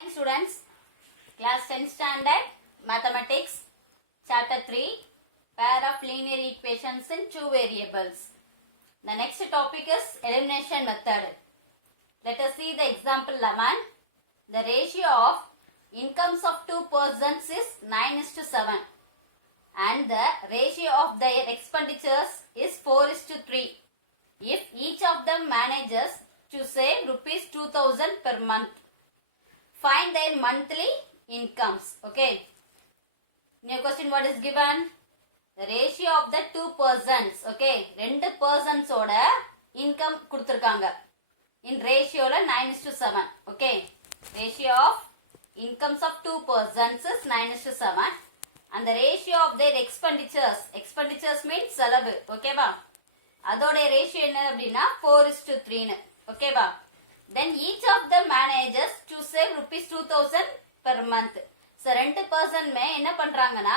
Hi students, class 10 standard mathematics chapter 3 pair of linear equations in two variables. The next topic is elimination method. Let us see the example 11. The ratio of incomes of two persons is 9:7 and the ratio of their expenditures is 4:3. If each of them manages to save rupees 2000 per month, find their monthly incomes. Okay. New question, what is given? The ratio of the two persons. Okay. ரெண்டு persons ஓட income கொடுத்திருக்காங்க. In ratio 9:7. Okay. Ratio of incomes of two persons is 9:7. And the ratio of their expenditures. Expenditures means செலவு. Okay வா? அதோட ratio என்ன அப்படின்னா 4:3. Okay வா? Then each of the managers to save rupees 2000 per month. So ரெண்டு person என்ன பண்றாங்கன்னா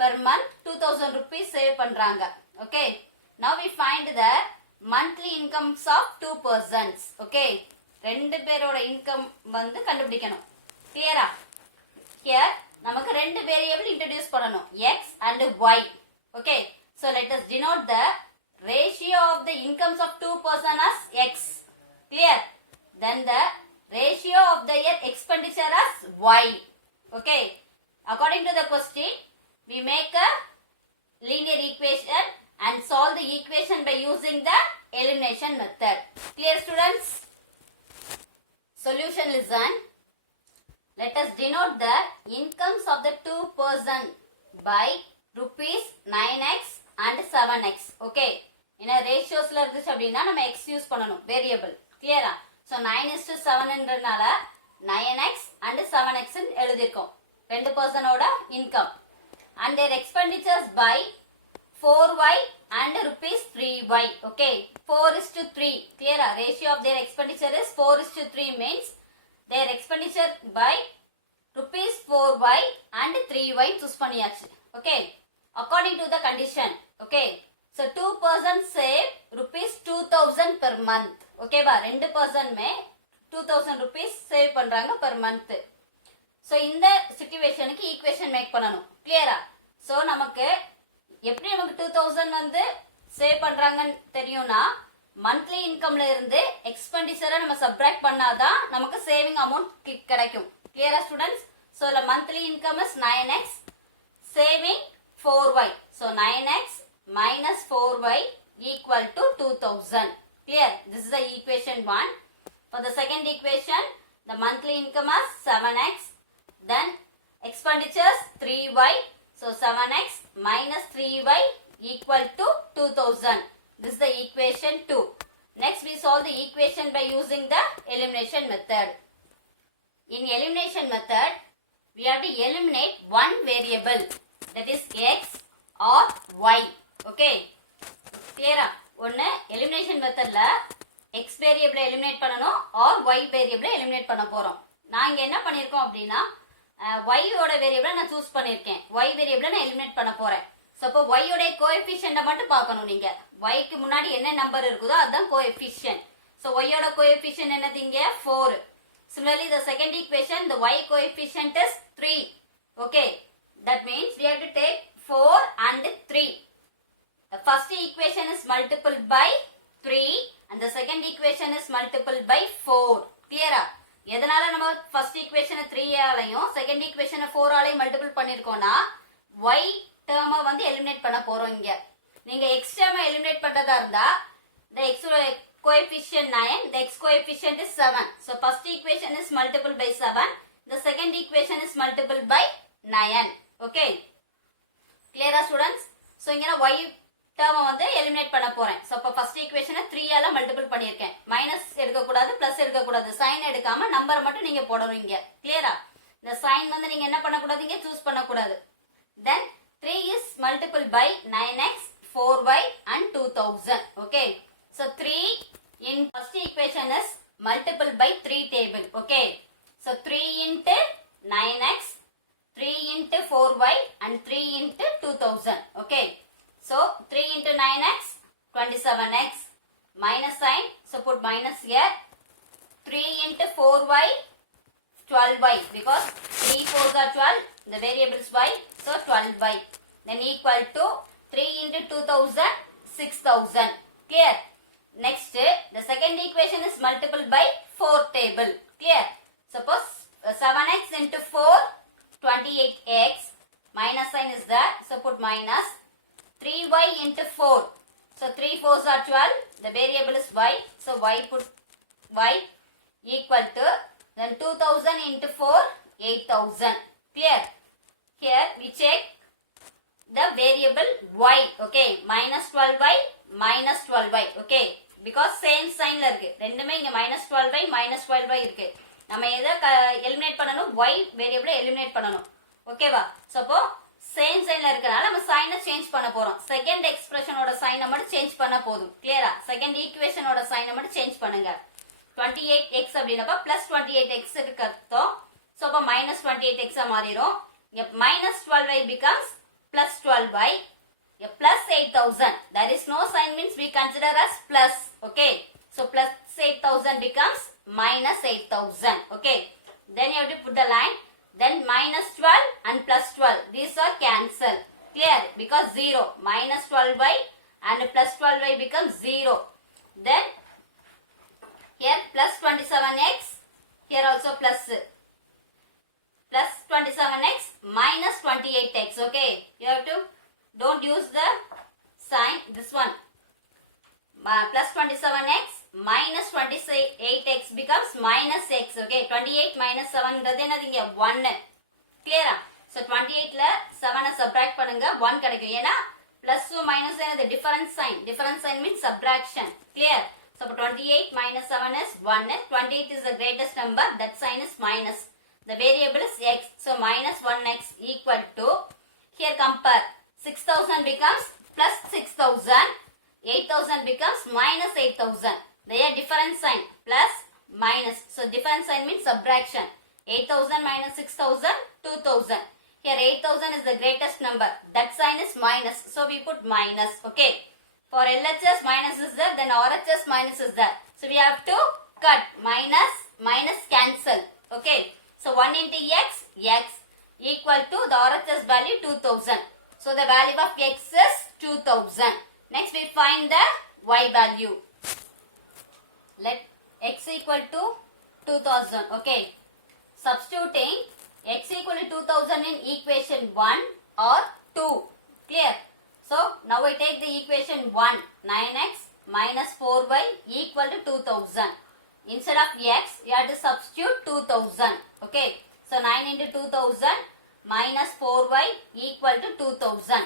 per month 2000 rupees save பண்றாங்க. Okay. Now we find the monthly incomes of two persons. Okay. ரெண்டு பேரோட income வந்து கண்டுபிடிக்கணும். Clear-ஆ? Here நமக்கு ரெண்டு variable introduce பண்ணணும். X and Y. Okay. So let us denote the ratio of the incomes of two persons as X. Clear? Then the ratio of their expenditure as Y. Okay. According to the question, we make a linear equation and solve the equation by using the elimination method. Clear students? Solution, listen. Let us denote the incomes of the two persons by rupees 9x and 7x. Okay. In a ratios la irundhuchu appadina nama x use பண்ணனும் variable. Clear? So 9:7 என்றனால 9x and 7x எழுதிருக்கோம். ரெண்டு பர்சனோட income. And their expenditures by 4y and rupees 3y. Okay. 4:3. Clear? Ratio of their expenditure is 4:3 means their expenditure by rupees 4y and 3y choose பண்ணியாச்சு. Okay. According to the condition. Okay. So two persons save rupees 2000 per month. Okay வா? ரெண்டு person 2000 rupees save பண்றாங்க per month. So இந்த situationக்கு equation make பண்ணணும். Clear-ஆ? So நமக்கு எப்படி நமக்கு 2000 வந்து save பண்றாங்கன்னு தெரியும்னா monthly incomeல இருந்து expenditure நம்ம subtract பண்ணாதான் நமக்கு saving amount கிடைக்கும். Clear-ஆ students? So the monthly income is 9x, saving 4y. So 9x minus 4y equal to 2000. Clear? This is the equation 1. For the second equation, the monthly income is 7x. Then expenditures 3y. So 7x minus 3y equal to 2000. This is the equation 2. Next we solve the equation by using the elimination method. In elimination method, we have to eliminate one variable, that is x or y. Okay. Clear-ஆ? ஒன்னு elimination methodல x variable eliminate பண்ணனும் or y variable eliminate பண்ண போறோம். நான் இங்க என்ன பண்ணிருக்கோம் அப்படினா y ஓட variable நான் choose பண்ணிருக்கேன். y variable நான் eliminate பண்ண போறேன். சோ அப்ப y ஓட coefficient மட்டும் பார்க்கணும் நீங்க. y க்கு முன்னாடி என்ன நம்பர் இருக்குதோ அதான் coefficient. So y ஓட coefficient என்னது இங்க 4. Similarly the second equation, the y coefficient is 3. Okay. That means we have to take 4 and 3. The first equation is multiplied by 3 and the second equation is multiplied by 4. Clear-ஆ? எதனால நம்ம first equation 3 ஆலையும் second equation 4 ஆலையும் multiple பண்ணிருக்கோம்னா y term வந்து eliminate பண்ண போறோம் இங்க. நீங்க x term eliminate பண்றதா இருந்தா the x coefficient 9, the x coefficient is 7. So first equation is multiplied by 7, the second equation is multiplied by 9. Okay. Clear-ஆ students? So இங்க நான் y term வந்து eliminate பண்ண போறேன். So அப்ப first equation 3 ஆல multiple பண்ணிருக்கேன். மைனஸ் எடுக்க கூடாது, பிளஸ் எடுக்க கூடாது. சைன் எடுக்காம நம்பர் மட்டும் நீங்க போடணும் இங்க. Clear-ஆ? இந்த சைன் வந்து நீங்க என்ன பண்ண கூடாது, இங்க சூஸ் பண்ண கூடாது. Then 3 is multiplied by 9x, 4y and 2000. Okay. So 3 in first equation is multiplied by 3 table. Okay. So 3 into 9x, 3 into 4y and 3 into 2000. Okay. So 3 into 9x, 27x, minus sign, so put minus here. 3 into 4y, 12y because 3 4s are 12, the variable is y, so 12y. Then equal to 3 into 2000, 6000. Clear? Next, the second equation is multiple by 4 table. Clear? Suppose 7x into 4, 28x. Minus sign is there, so put minus. 3y into 4. So 3 4s are 12. The variable is y. So y put y equal to, then 2000 into 4, 8000. Clear? Here we check the variable y. Okay. Minus 12y, minus 12y. Okay. Because same sign la இருக்கு. ரெண்டுமே இங்க minus 12y, minus 12y இருக்கு. நம்ம எதை eliminate பண்ணணும்? y variable eliminate பண்ணணும். ஓகேவா? So அப்போ சேம் சைன்ல இருக்கனால நம்ம சைனை சேஞ்ச் பண்ண போறோம். செகண்ட் எக்ஸ்பிரஷனோட சைனை மட்டும் சேஞ்ச் பண்ண போதும். கிளியரா? செகண்ட் ஈக்குவேஷனோட சைனை மட்டும் சேஞ்ச் பண்ணுங்க. 28x அப்படினப்ப plus 28x க்கு அர்த்தம். So அப்ப minus 28x ஆ மாறிரும். Minus 12y becomes plus 12y. Plus 8000. There is no sign means we consider as plus. Okay. So plus 8000 becomes minus 8000. Okay. Then you have to put the line. Then minus 12 and plus 12. These are cancelled. Clear? Because 0. Minus 12y and plus 12y becomes 0. Then here plus 27x. Here also plus. Plus 27x minus 28x. Okay. You have to, don't use the sign. This one. Plus 27x minus 28x becomes minus x. Okay. 28 minus 7 என்னதுங்க 1. Clear? So 28 ல 7 subtract பண்ணுங்க 1 கிடைக்கும். ஏனா plus minus என்னது different sign. Different sign means subtraction. Clear? So 28 minus 7 is 1. 28 is the greatest number. That sign is minus. The variable is x. So minus 1x equal to, here compare. 6000 becomes plus 6000. 8000 becomes minus 8000. They are different sign. Plus, minus. So different sign means subtraction. 8000 minus 6000, 2000. Here 8000 is the greatest number. That sign is minus. So we put minus. Okay. For LHS minus is there, then RHS minus is there. So we have to cut. Minus, minus cancel. Okay. So 1 into x, x equal to the RHS value 2000. So the value of x is 2000. Next we find the y value. Let x equal to 2000. Okay. Substituting x equal to 2000 in equation 1 or 2. Clear? So now I take the equation 1. 9x minus 4y equal to 2000. Instead of x, you have to substitute 2000. Okay. So 9 into 2000 minus 4y equal to 2000.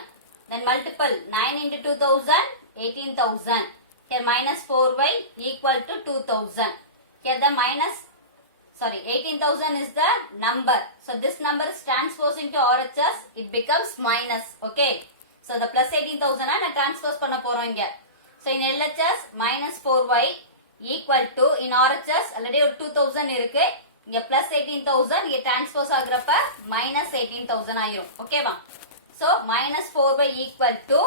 Then multiple 9 into 2000, 18,000. Here minus 4y equal to 2000. Here the minus, 18,000 is the number. So this number is transposed into RHS. It becomes minus. Okay. So the plus 18,000 and transpose பண்ண போறோம் இங்க. So in LHS minus 4y equal to, in RHS already ஒரு 2000 இருக்கு. இங்க plus 18,000 இங்க transpose ஆகுறப்ப minus 18,000 ஆயிரும். ஓகேவா? So minus 4y equal to,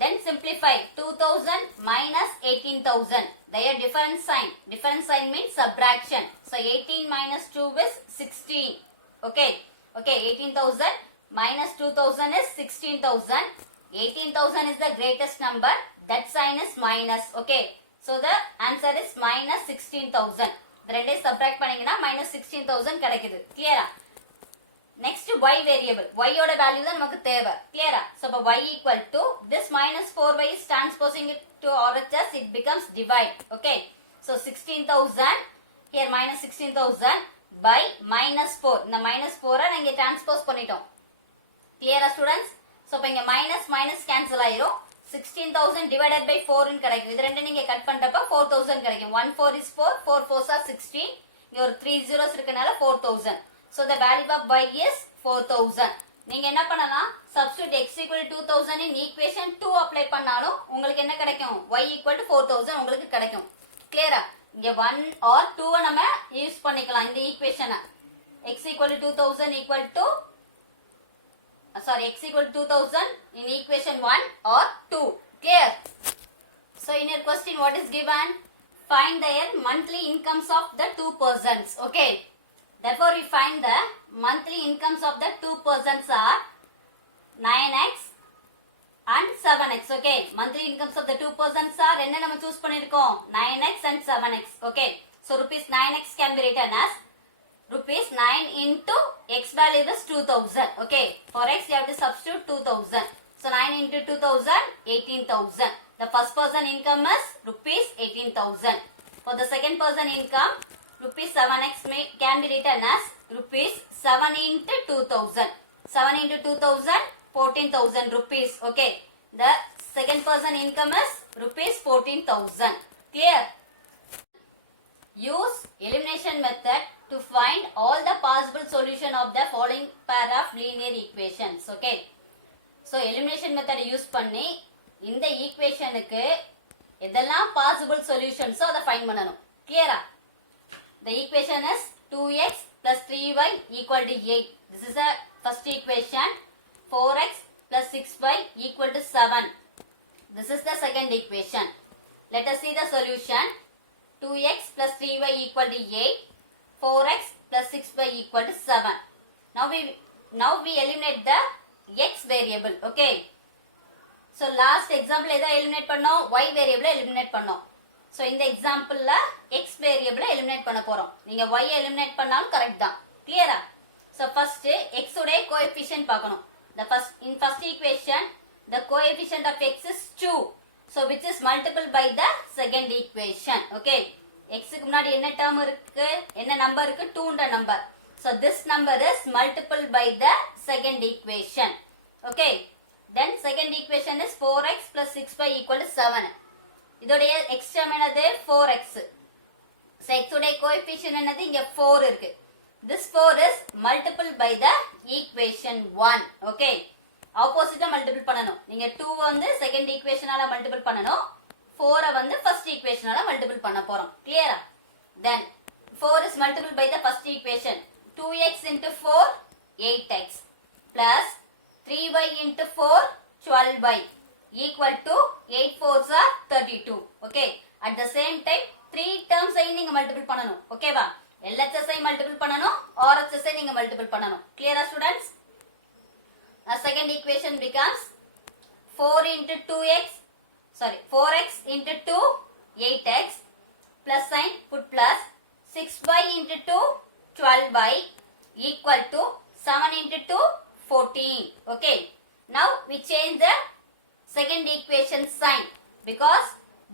then simplify 2000 minus 18,000. They are different sign. Different sign means subtraction. So 18 minus 2 is 16. Okay. Okay. 18,000 minus 2000 is 16,000. 18,000 is the greatest number. That sign is minus. Okay. So the answer is minus 16,000. The ரெண்டே subtract பண்ணீங்கன்னா minus 16,000 கிடைக்குது. Clear? Next y variable. Y ஓட value தான் நமக்கு தேவை. Clear? So y equal to, this minus 4y is transposing it to RHS. It becomes divide. Okay. So 16,000. Here minus 16,000 by minus 4. இந்த minus 4 நாங்க transpose பண்ணிட்டோம். Clear students? So இங்க minus minus cancel ஆயிரும். 16,000 divided by 4 ன்னு கிடைக்கும். இது ரெண்டு நீங்க கட் பண்றப்ப 4,000 கிடைக்கும். 1 4 is 4. 4 4s are 16. இங்க ஒரு 3 zeros இருக்கனால 4,000. So the value of y is 4000. நீங்க என்ன பண்ணலாம்? Substitute x equal to 2000 in equation 2 apply பண்ணாலும் உங்களுக்கு என்ன கிடைக்கும்? y equal to 4000 உங்களுக்கு கிடைக்கும். Clear? இங்க 1 or 2 நம்ம யூஸ் பண்ணிக்கலாம் இந்த ஈக்குவேஷனை. x equal to 2000 equal to x equal to 2000 in equation 1 or 2. Clear? So in your question what is given? Find their monthly incomes of the two persons. Okay. Therefore, we find the monthly incomes of the two persons are 9x and 7x. Okay, monthly incomes of the two persons are என்ன நம்ம choose பண்ணிருக்கோம் 9x and 7x. Okay, so rupees 9x can be written as rupees 9 into x value is 2000. Okay, for x you have to substitute 2000. So 9 into 2000, 18,000. The first person income is rupees 18,000. For the second person income, rupees 7x can be written as rupees 7 into 2000. 7 into 2000, 14,000 rupees. Okay, the second person income is rupees 14,000. Clear? Use elimination method to find all the possible solution of the following pair of linear equations. Okay, so elimination method use பண்ணி இந்த ஈக்குவேஷனுக்கு எதெல்லாம் possible solutions அதை find பண்ணணும். Clear? The equation is 2x plus 3y equal to 8. This is the first equation. 4x plus 6y equal to 7. This is the second equation. Let us see the solution. 2x plus 3y equal to 8. 4x plus 6y equal to 7. Now we eliminate the x variable. Okay. So last example எதை eliminate பண்ணோம்? Y variable eliminate பண்ணோம். So இந்த எக்ஸாம்பிள்ல x வேரியபிளை எலிமினேட் பண்ண போறோம். நீங்க y eliminate பண்ணாலும் கரெக்ட் தான். கிளியரா? So first x உடைய கோஎஃபிஷியன்ட் பார்க்கணும். In first equation the coefficient of x is 2. So which is multiple by the second equation. Okay. x க்கு முன்னாடி என்ன டேர்ம் இருக்கு? என்ன நம்பர் இருக்கு? 2 ன்ற number. So this number is multiple by the second equation. Okay. Then second equation is 4x plus 6y equal to 7. இதோடைய x term என்னது 4x. So x உடைய கோஎஃபிஷியன்ட் என்னது இங்க 4 இருக்கு. This 4 is multiple by the equation 1. Okay, opposite multiple பண்ணனும். நீங்க 2 வந்து செகண்ட் ஈக்குவேஷனால மல்டிபிள் பண்ணனும். 4 வந்து ஃபர்ஸ்ட் ஈக்குவேஷனால மல்டிபிள் பண்ண போறோம். கிளியரா? Then 4 is multiple by the first equation. 2x into 4 8x plus 3y into 4 12y equal to 8 4s are 32. Okay, at the same time 3 terms ஐ நீங்க மல்டிபிள் பண்ணனும். ஓகேவா? LHS ஐ மல்டிபிள் பண்ணனும், RHS ஐ நீங்க மல்டிபிள் பண்ணனும். Clear students? A second equation becomes 4 into 4x into 2 8x plus sign put plus 6y into 2 12y equal to 7 into 2 14. Okay, now we change the second equation sign because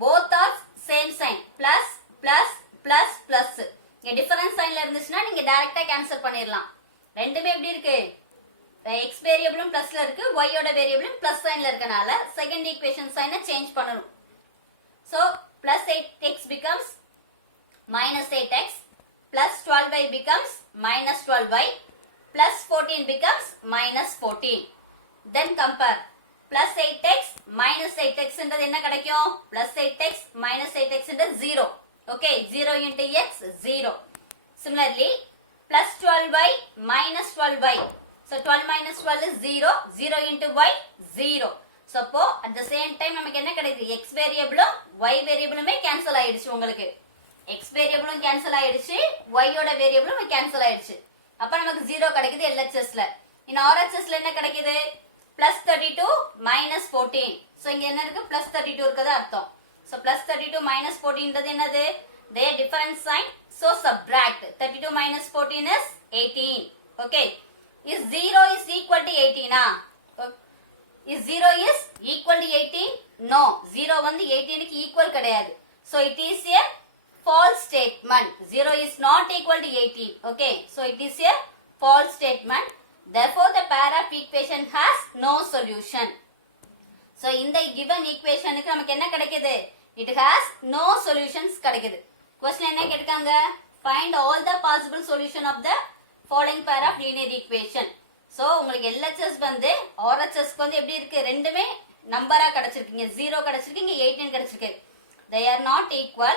both are same sign plus plus plus plus. இங்க டிஃபரன்ஸ் சைன்ல இருந்துச்சுன்னா நீங்க டைரக்டா கேன்சல் பண்ணிரலாம். ரெண்டுமே எப்படி இருக்கு? x வேரியபிளும் பிளஸ்ல இருக்கு, y ஓட வேரியபிளும் பிளஸ் சைன்ல இருக்கனால செகண்ட் ஈக்குவேஷன் சைனை சேஞ்ச் பண்ணனும். So plus 8x becomes minus 8x plus 12y becomes minus 12y plus 14 becomes minus 14. Then compare plus 8x minus 8x என்றது என்ன கிடைக்கும்? plus 8x minus 8x என்றது 0. Okay, 0 into x 0. Similarly plus 12y minus 12y. So 12 minus 12 is 0. 0 into y 0. So at the same time நமக்கு என்ன கிடைக்குது? x வேரியபிளும் y வேரியபிளுமே கேன்சல் ஆயிடுச்சு. உங்களுக்கு x வேரியபிளும் கேன்சல் ஆயிடுச்சு, y ஓட வேரியபிளும் கேன்சல் ஆயிடுச்சு. அப்ப நமக்கு 0 கிடைக்குது LHS ல. in RHS ல என்ன கிடைக்குது? plus 32 minus 14. So இங்க என்ன இருக்கு? plus 32 இருக்குது அர்த்தம். So plus 32 minus 14 ன்றது என்னது? Their difference sign, so subtract. 32 minus 14 is 18. Okay, is 0 is equal to 18 ah? Is 0 is equal to 18? No, 0 வந்து 18 க்கு equal கிடையாது. So it is a false statement. 0 is not equal to 18. Okay, so it is a false statement. Therefore the pair of equation has no solution. So in the given equation க்கு நமக்கு என்ன கிடைக்குது? It has no solutions கிடைக்குது. Question என்ன கேட்காங்க? Find all the possible solution of the following pair of linear equation. So உங்களுக்கு LHS வந்து RHS வந்து எப்படி இருக்கு? ரெண்டுமே நம்பரா கிடைச்சிருக்கீங்க. 0 கிடைச்சிருக்கீங்க, 18 கிடைச்சிருக்கு. They are not equal.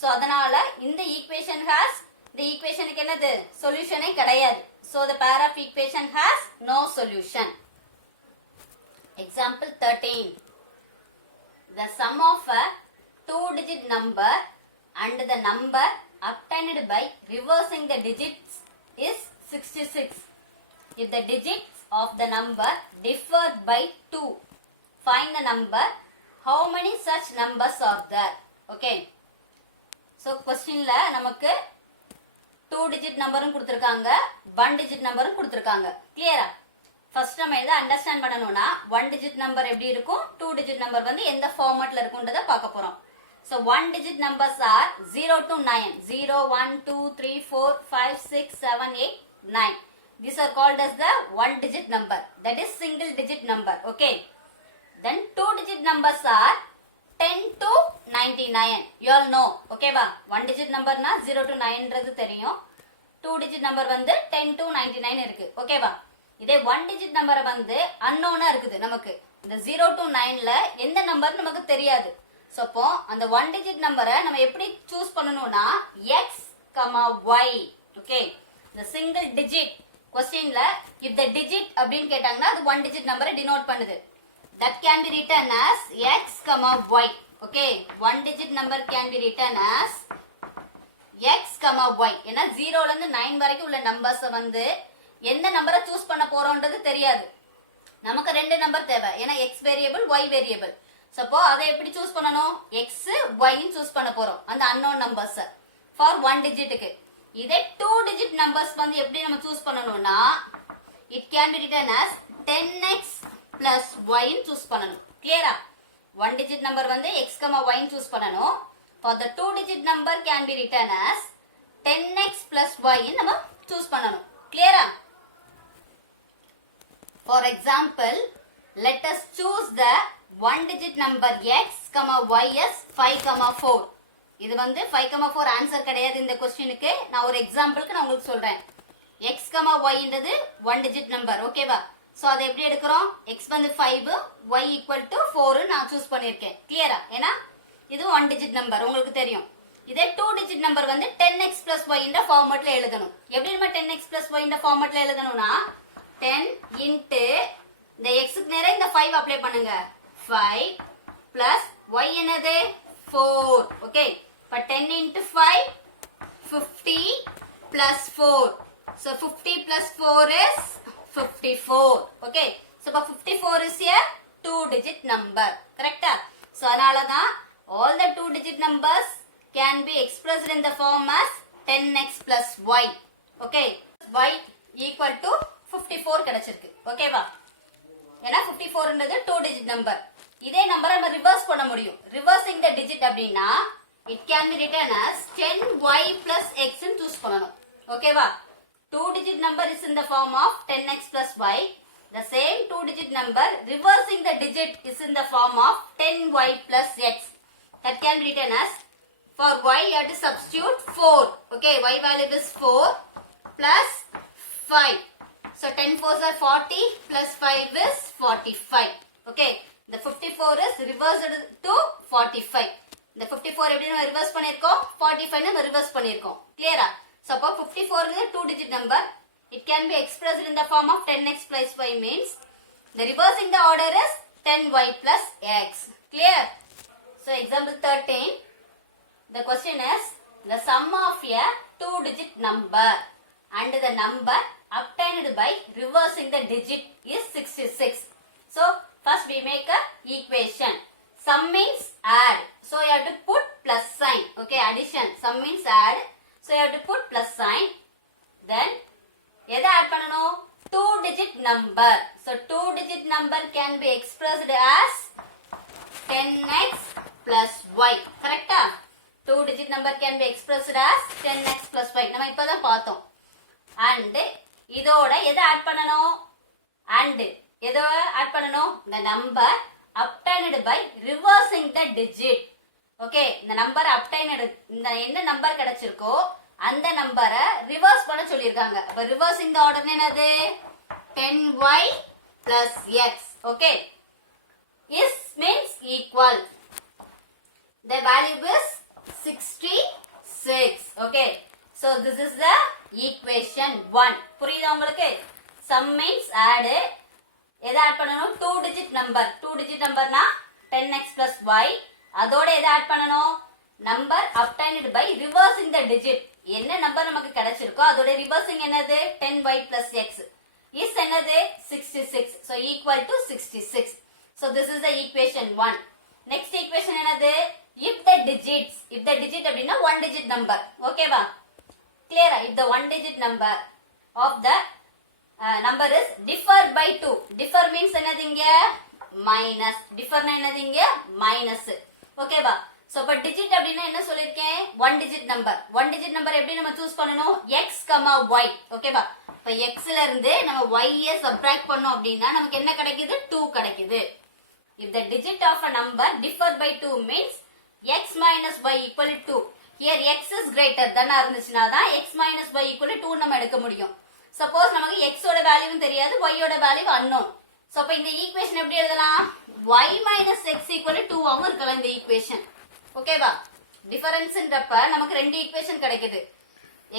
So அதனால இந்த equation has the equation க்கு என்னது? சொல்யூஷனே கிடையாது. So the pair of equation has no solution. Example 13. The sum of a 2-digit number and the number obtained by reversing the digits is 66. If the digits of the number differ by 2, find the number. How many such numbers are there? Okay. So questionல நமக்கு 2 digit நம்பரும் கொடுத்திருக்காங்க 1 digit நம்பரும் கொடுத்திருக்காங்க. கிளியரா? ஃபர்ஸ்ட் நம்ம இதை அண்டர்ஸ்டாண்ட் பண்ணணும்னா 1 digit நம்பர் எப்படி இருக்கும் 2 digit நம்பர் வந்து எந்த ஃபார்மட்ல இருக்கும்ன்றத பார்க்க போறோம். So 1 digit numbers are 0 to 9. 0, 1, 2, 3, 4, 5, 6, 7, 8, 9. These are called as the 1 digit number. That is single digit number. Okay. Then 2 digit numbers are 10 to 99. You all know. Okay ba? 1 digit number na 0 to 9 ன்றது தெரியும். 2 digit number வந்து 10 to 99 இருக்கு. Okay ba? இதே 1 digit number வந்து unknown-ஆ இருக்குது நமக்கு. இந்த 0 to 9ல எந்த நம்பர் நமக்கு தெரியாது. So அப்போ அந்த 1 digit நம்பரை நம்ம எப்படி சூஸ் பண்ணணும்னா x, y. Okay. The single digit questionல if the digit அப்படின்னு கேட்டாங்கன்னா அது 1 digit நம்பரை denote பண்ணுது. That can be written as x, y. Okay. 1 digit number can be written as x, y. ஏன்னா 0ல இருந்து 9 வரைக்கும் உள்ள நம்பர்ஸ் வந்து எந்த நம்பரை சூஸ் பண்ண போறோம்ன்றது தெரியாது. நமக்கு ரெண்டு நம்பர் தேவை. ஏன்னா x வேரியபிள் y வேரியபிள். சப்போ அதை எப்படி சூஸ் பண்ணணும் x y சூஸ் பண்ண போறோம் அந்த unknown numbers ஃபார் 1 டிஜிட்டுக்கு. இதே 2 டிஜிட் நம்பர்ஸ் வந்து எப்படி நம்ம சூஸ் பண்ணணும்னா it can be written as 10x plus y choose பண்ணணும். கிளியரா? 1 டிஜிட் நம்பர் வந்து x, y சூஸ் பண்ணணும். for the 2 digit number can be written as 10x plus y நம்ம சூஸ் பண்ணணும். கிளியரா? For example, let us choose the 1 digit number x, y as 5, 4. இது வந்து 5, 4 ஆன்சர் கிடையாது இந்த क्वेश्चनக்கு. நான் ஒரு எக்ஸாம்பிளுக்கு நான் உங்களுக்கு சொல்றேன். x, y ன்றது 1 digit number. ஓகேவா? சோ அதை எப்படி எடுக்கிறோம்? x வந்து 5, y equal to 4 நான் சூஸ் பண்ணிருக்கேன். கிளியரா? ஏனா இது 1 digit number உங்களுக்கு தெரியும். இதே 2 digit number வந்து 10x plus y ன்ற ஃபார்மட்ல எழுதணும். எப்படி நம்ம 10x plus y ன்ற ஃபார்மட்ல எழுதணும்னா 10 into இந்த x க்கு நேரா இந்த 5 அப்ளை பண்ணுங்க. 5 plus y என்னது 4. ஓகே. இப்ப 10 into 5 50 plus 4. So 50 plus 4 is 54. Okay. So 54 is a 2 digit number. Correct? So அதனால தான் all the 2 digit numbers can be expressed in the form as 10x plus y. Okay. y equal to 54 கிடைச்சிருக்கு. ஓகேவா? ஏன்னா 54 ன்றது 2 digit number. இதே நம்பரை நம்ம ரிவர்ஸ் பண்ண முடியும். ரிவர்சிங் த டிஜிட் அப்படின்னா it can be written as 10y plus x ன்னு சூஸ் பண்ணணும். ஓகேவா? 2 digit number is in the form of 10x plus y. The same 2 digit number reversing the digit is in the form of 10y plus x. That can be written as for y you have to substitute 4. Okay, y value is 4 plus 5. So 10 4s are 40 plus 5 is 45. Okay. The 54 is reversed to 45. The 54 எப்படி நம்ம ரிவர்ஸ் பண்ணிருக்கோம் 45 நம்ம ரிவர்ஸ் பண்ணிருக்கோம். கிளியரா? So அப்ப 54 is a 2 digit number. It can be expressed in the form of 10x plus y means the reversing the order is 10y plus x. Clear? So example 13. The question is the sum of a 2 digit number and the number obtained by reversing the digit is 66. So first we make a equation. Sum means add. So you have to put plus sign. Okay, addition. Sum means add. So you have to put plus sign. Then எதை add பண்ணணும் 2 digit number. So 2 digit number can be expressed as 10x plus y. Correct? 2 digit number can be expressed as 10x plus y. நம்ம இப்பதான் பார்த்தோம். And இதோட எதை add பண்ணணும் and எதோ add பண்ணணும் the number obtained by reversing the digit. Okay, இந்த நம்பர் obtained இந்த என்ன நம்பர் கிடைச்சிருக்கோ அந்த நம்பரை ரிவர்ஸ் பண்ண சொல்லிருக்காங்க. அப்ப ரிவர்சிங் தி ஆர்டர் என்னது 10y plus x. Okay, is means equal. The value is 66. Okay, so this is the equation 1. புரியுதா உங்களுக்கு? Sum means add. எதை ஆட் பண்ணணும் 2 digit number. 2 digit numberனா 10x plus y. அதோட எதை ஆட் பண்ணணும் number obtained by reversing the digit. என்ன நம்பர் நமக்கு கிடைச்சிருக்கோ அதோட ரிவர்சிங் என்னது 10y plus x is என்னது 66. So equal to 66. So this is the equation 1. Next equation என்னது if the digit அப்படின்னா one digit number. ஓகேவா? Clear? If the one digit number of the number is differ by 2. Differ means என்னது இங்க minus. Differ என்னது இங்க minus. ஓகேவா? So but digit அப்படின்னா என்ன சொல்லிருக்கேன் one digit number. One digit number எப்படி நம்ம சூஸ் பண்ணனும் x, y. ஓகேவா? இப்ப x ல இருந்து நம்ம y ய சப்ட்ராக்ட் பண்ணோம் அப்படின்னா நமக்கு என்ன கிடைக்குது 2 கிடைக்குது. If the digit of a number differ by 2 means x minus y equal to 2. Here x is greater than இருந்துச்சுனா தான் x minus y equal to 2 நம்ம எடுக்க முடியும். Suppose நமக்கு x ஓட வேல்யூவும் தெரியாது y ஓட வேல்யூ unknown. So அப்ப இந்த ஈக்குவேஷன் எப்படி எழுதலாம் y minus x equal to 2 ஆவும் இருக்கலாம் இந்த ஈக்குவேஷன். ஓகேவா? டிஃபரன்ஸ்ன்றப்ப நமக்கு ரெண்டு ஈக்குவேஷன் கிடைக்குது.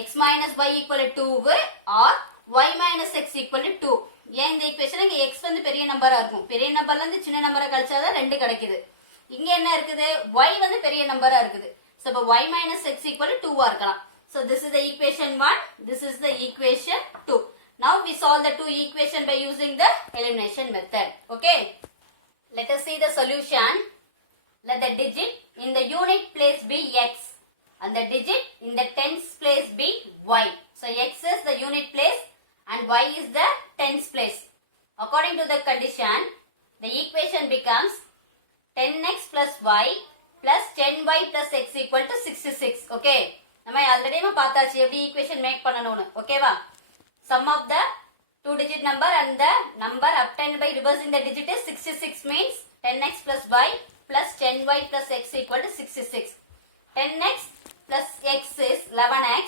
x minus y equal to 2 or y minus x equal to 2. ஏன் இந்த ஈக்குவேஷன் இங்க x வந்து பெரிய நம்பரா இருக்கும். பெரிய நம்பர்ல இருந்து சின்ன நம்பரை கழிச்சாதான் ரெண்டு கிடைக்குது. இங்க என்ன இருக்குது y வந்து பெரிய நம்பரா இருக்குது. So அப்ப y minus x equal to 2 ஆ இருக்கலாம். So this is the equation 1. This is the equation 2. Now we solve the two equation by using the elimination method. Okay. Let us see the solution. Let the digit in the unit place be x and the digit in the tens place be y. So x is the unit place and y is the tens place. According to the condition, the equation becomes 10x plus y plus 10y plus x equal to 66. Okay. நம்ம ஆல்ரெடி நம்ம பார்த்தாச்சு எப்படி equation make பண்ணனும்னு. ஓகேவா? Sum of the two digit number and the number obtained by reversing the digit is 66 means 10x plus y plus 10y plus x equal to 66. 10x plus x is 11x.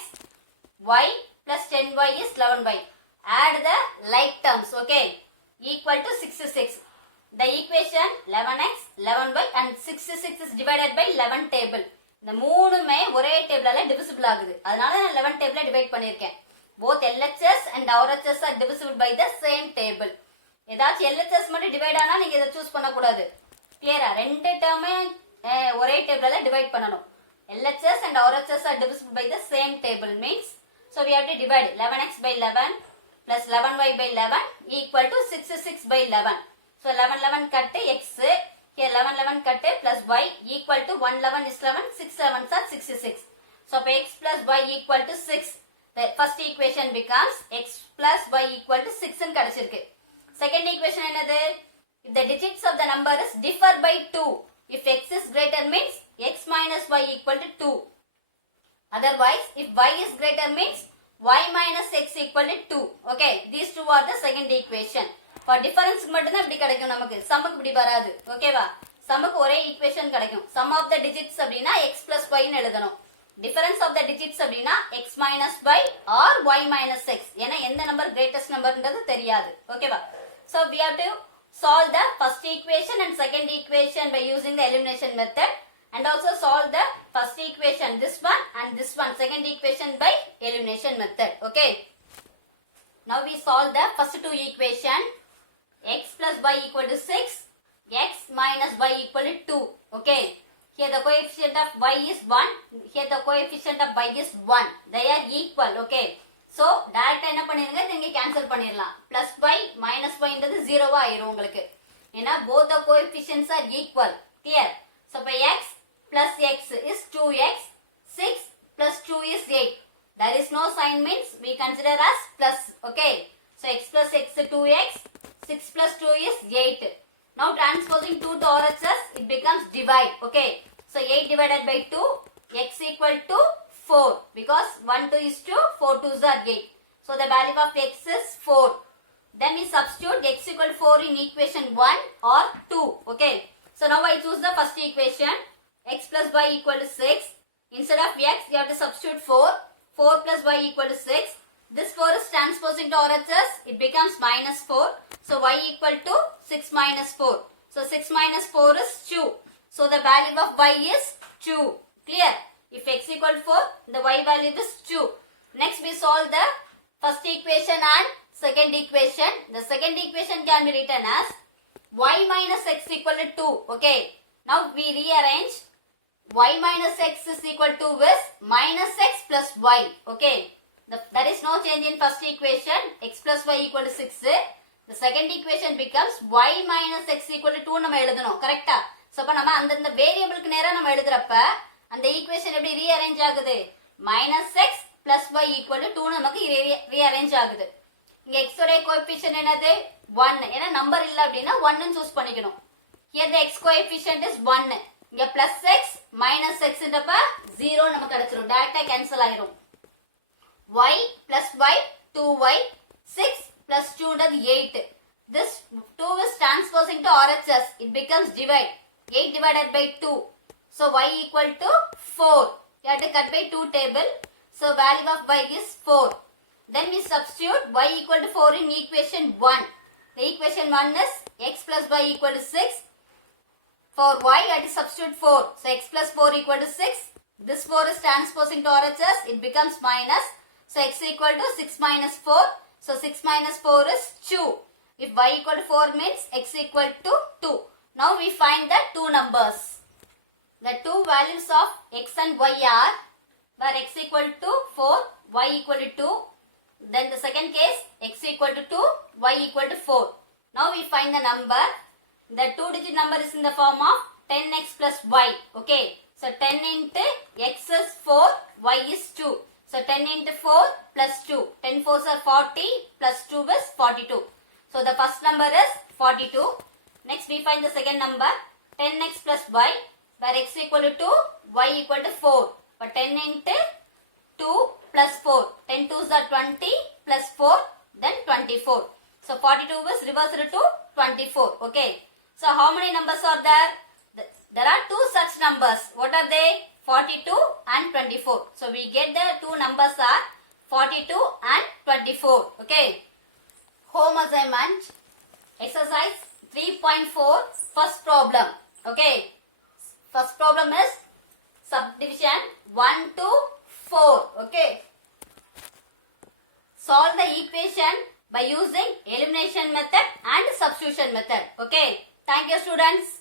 Y plus 10y is 11y. Add the like terms. Okay. Equal to 66. The equation 11x, 11y and 66 is divided by 11 table. இந்த மூணுமே ஒரே டேபிளால டிவிசிபிள் ஆகுது. அதனால நான் 11 டேபிள டிவைட் பண்ணிருக்கேன். Both LHS and RHS are divisible by the same table. ஏதாச்சும் LHS மட்டும் டிவைட் ஆனா நீங்க இத சூஸ் பண்ண கூடாது. கிளியரா? ரெண்டு டேர்மே ஒரே டேபிளால டிவைட் பண்ணனும். LHS and RHS are divisible by the same table means so we have to divide 11x by 11 plus 11y by 11 equal to 66 by 11. So 11 11 cut x here 11 11 cut plus y equal to 1 11 is 11 6 11s are 66. So x plus y equal to 6. The first equation becomes x plus y equal to 6 ன்னு கிடைச்சிருக்கு. Second equation என்னது? If the digits of the number is differ by 2. If x is greater means x minus y equal to 2. Otherwise, if y is greater means y minus x equal to 2. Okay, these two are the second equation. For difference மட்டும் தான் இப்படி கிடைக்கும் நமக்கு. சம்முக்கு இப்படி வராது. ஓகேவா? சம்முக்கு ஒரே ஈக்குவேஷன் கிடைக்கும். Sum of the digits அப்படினா x plus y ன்னு எழுதணும். Difference of the digits அப்படினா x minus y or y minus x. ஏன்னா எந்த நம்பர் greatest numberன்றது தெரியாது. ஓகேவா? So we have to solve the first equation and second equation by using the elimination method and also solve the first equation this one and this one second equation by elimination method. Okay. Now we solve the first two equation. X plus y equal to 6, x minus y equal to 2. Okay. Here the coefficient of y is 1. Here the coefficient of y is 1. They are equal. Okay. So direct என்ன பண்ணிருங்க இங்க கேன்சல் பண்ணிரலாம். Plus y minus y ன்றது 0 ஆ ஆயிரும் உங்களுக்கு. ஏனா both the coefficients are equal. Clear? So by x plus x is 2x. 6 plus 2 is 8. There is no sign means we consider as plus. Okay. So x plus x 2x. 6 plus 2 is 8. Now transposing 2 to RHS, it becomes divide. Okay. So 8 divided by 2, x equal to 4. Because 1 2 is 2, 4 2s are 8. So the value of x is 4. Then we substitute x equal to 4 in equation 1 or 2. Okay. So now I choose the first equation. X plus y equal to 6. Instead of x, you have to substitute 4. 4 plus y equal to 6. This 4 is transposed into RHS. It becomes minus 4. So y equal to 6 minus 4. So 6 minus 4 is 2. So the value of y is 2. Clear? If x equal to 4, the y value is 2. Next we solve the first equation and second equation. The second equation can be written as y minus x equal to 2. Okay. Now we rearrange y minus x is equal to is minus x plus y. Okay. There is no change in first equation. X plus y equal to 6. The second equation becomes y minus x equal to 2 நம்ம எழுதணும் கரெக்டா. சோ அப்ப நம்ம அந்த வேரியபிளுக்கு நேரா நம்ம எழுதுறப்ப அந்த ஈக்குவேஷன் எப்படி ரீஅரேஞ்ச் ஆகுது? minus x plus y equal to 2 நமக்கு ரீஅரேஞ்ச் ஆகுது. இங்க x உடைய கோஎஃபிஷியன்ட் என்னது? 1. ஏன்னா நம்பர் இல்ல அப்படினா 1 ன்னு சூஸ் பண்ணிக்கணும். Here the x coefficient is 1. இங்க plus x minus x ன்றப்ப 0 நமக்கு கிடைச்சிரும். டைரக்டா கேன்சல் ஆயிரும். y plus y 2y 6 plus 2 ன்றது 8. This 2 is transposing to RHS. It becomes divide. 8 divided by 2. So y equal to 4. You have to cut by 2 table. So value of y is 4. Then we substitute y equal to 4 in equation 1. The equation 1 is x plus y equal to 6. For y, I have to substitute 4. So x plus 4 equal to 6. This 4 is transposing to RHS. It becomes minus. So x equal to 6 minus 4. So 6 minus 4 is 2. If y equal to 4 means x equal to 2. Now we find the two numbers. The two values of x and y are where x equal to 4, y equal to 2. Then the second case x equal to 2, y equal to 4. Now we find the number. The two-digit number is in the form of 10x plus y. Okay. So 10 into x is 4, y is 2. So 10 into 4 plus 2. 10 4s are 40 plus 2 is 42. So the first number is 42. Next we find the second number 10x plus y where x equal to 2, y equal to 4. But 10 into 2 plus 4. 10 2s are 20 plus 4 then 24. So 42 is reversed to 24. Okay. So how many numbers are there? There are two such numbers. What are they? 42 and 24. So we get the two numbers are 42 and 24. Okay. Home assignment. Exercise 3.4. First problem. Okay. First problem is subdivision 1 to 4. Okay. Solve the equation by using elimination method and substitution method. Okay. Thank you, students.